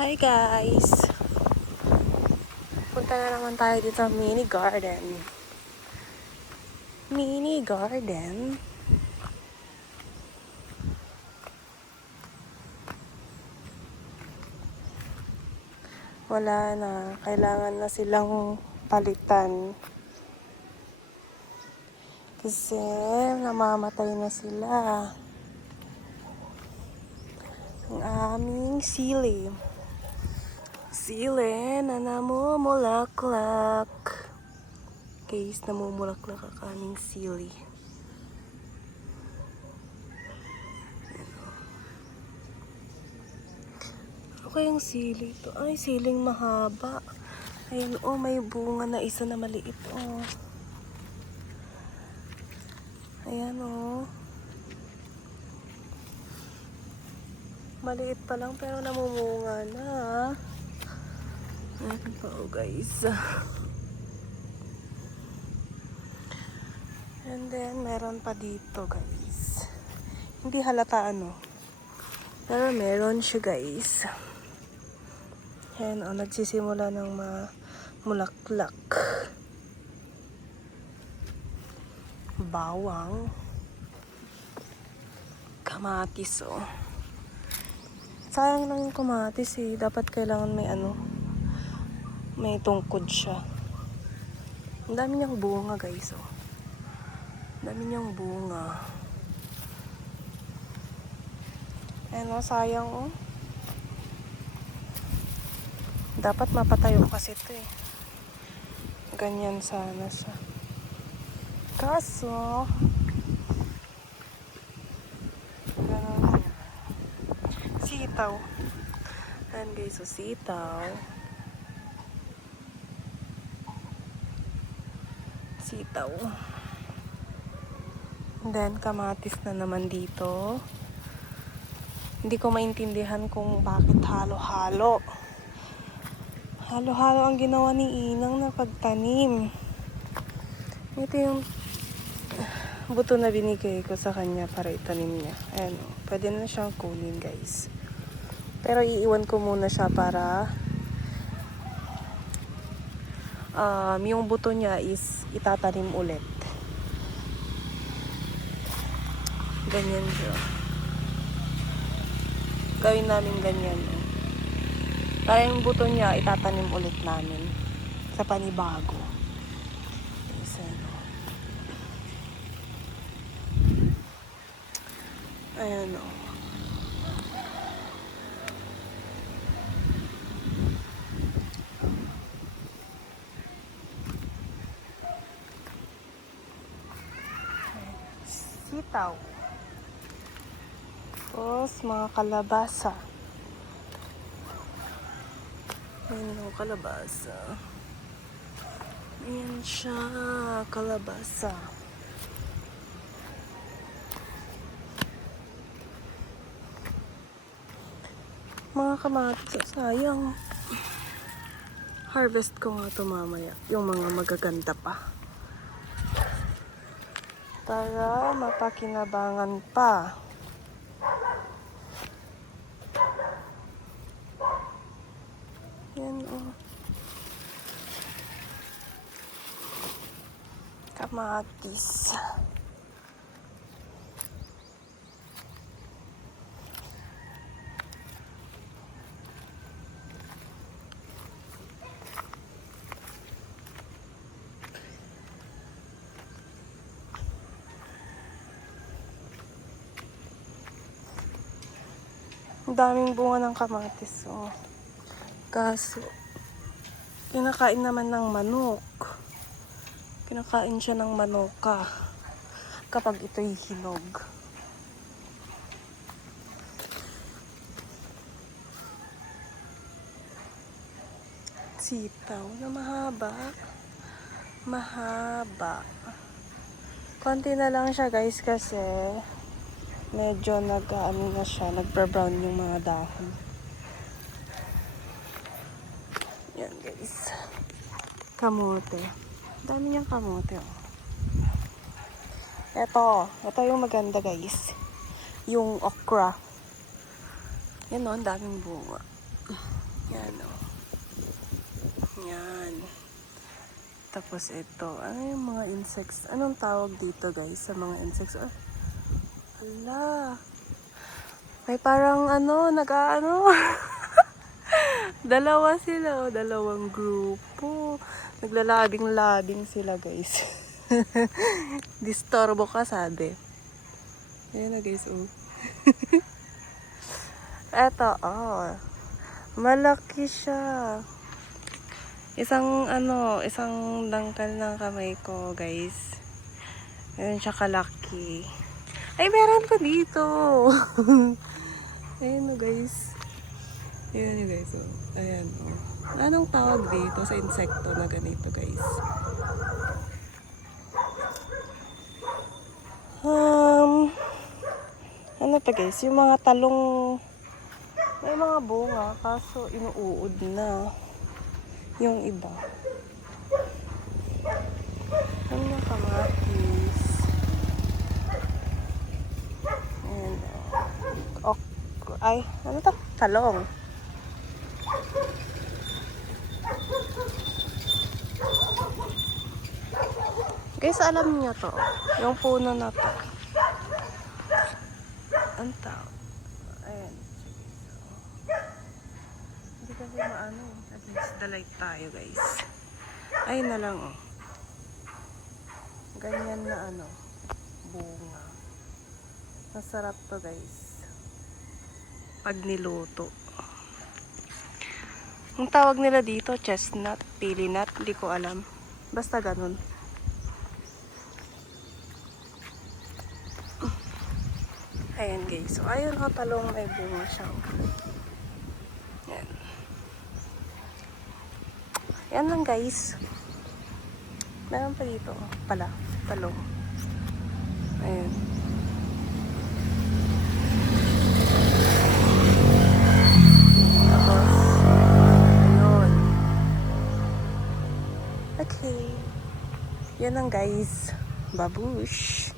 Hi guys! Punta na naman tayo dito sa mini garden. Mini garden? Wala na. Kailangan na silang palitan. Kasi namamatay na sila. Ang aming sili. Sili na namumulaklak. Guys, namumulaklak ang aming sili. Okay yung sili to. Ay, siling mahaba. Ayun, oh, may bunga na isa na maliit, oh. Ayan, oh. Maliit pa lang pero namumunga na. Ayan pa, oh, guys. And then, meron pa dito, guys. Hindi halata, ano. Pero meron siya, guys. Ayan, oh, nagsisimula ng mulaklak. Bawang. Kamatis, oh. Sayang lang yung kamatis, eh. Dapat kailangan may ano, may tungkod siya. Ang dami niyang bunga, guys, oh. Ang dami niyang bunga. Ayan, oh, sayang, oh. Dapat mapatayo kasi ito, eh. Ganyan sana siya. Kaso, ganun. Sitaw. Ayan, guys, so sitaw. Sitaw. And then, kamatis na naman dito. Hindi ko maintindihan kung bakit halo-halo. Halo-halo ang ginawa ni Inang na pagtanim. Ito yung buto na binigay ko sa kanya para itanim niya. Ayan, pwede na siyang kunin, guys. Pero iiwan ko muna siya para yung buto niya is itatanim ulit. Ganyan siya. Gawin namin ganyan. Para yung buto niya itatanim ulit namin sa panibago. Ayan, o. Sitaw. Tapos, mga kalabasa. Ayan, o, kalabasa. Ayan siya, kalabasa. Mga kamatis, sayang. Harvest ko nga ito mamaya. Yung mga magaganda pa. Para mapakinabangan pa. Yan, oh. Kamatis. Ang daming bunga ng kamatis, oh. Kaso, kinakain naman ng manok. Kinakain siya ng manoka kapag ito'y hinog. Sitaw na mahaba. Mahaba. Konti na lang siya, guys, kasi medyo nag-ano na siya, nag-brown yung mga dahon. Yan, guys. Kamote. Dami niyang kamote, oh. Ito yung maganda, guys. Yung okra. Yan, oh, ang daming bunga. Yan o. Yan. Tapos ito. Ano yung mga insects? Anong tawag dito guys sa mga insects? Ah, hala. May parang ano, nag-ano. Dalawa sila, oh, dalawang grupo. Naglalabing-labing sila, guys. Disturbo ka, sabi. Ayan na, guys, oh. Eto, oh. Malaki siya. Isang dangkal ng kamay ko, guys. Ayan siya kalaki. Ay, meron ko dito. Ayan, oh, guys. Ayan, guys, oh. Ayan, oh. Anong tawag dito sa insekto na ganito, guys? Ano pa, guys? Yung mga talong, may mga bunga, kaso inuuod na. Yung iba. Ano na kamatis? Ayan, oh. Ay, ano to? Talong. Guys, alam niyo to. Yung puno na to. Ang tao. Ayan. Hindi kasi maano. At least the light tayo, guys. Ay na lang, oh. Ganyan na ano. Bunga. Masarap to, guys. Pag niluto. Ang tawag nila dito, chestnut, pili nut. Hindi ko alam. Basta ganun. Ayan guys. So ayun ang talong, may bunga siya. Yan. Yan lang guys. Meron pa dito pala. Talong. Ayan. Tapos, ayun. Okay. Yan lang guys. Babush.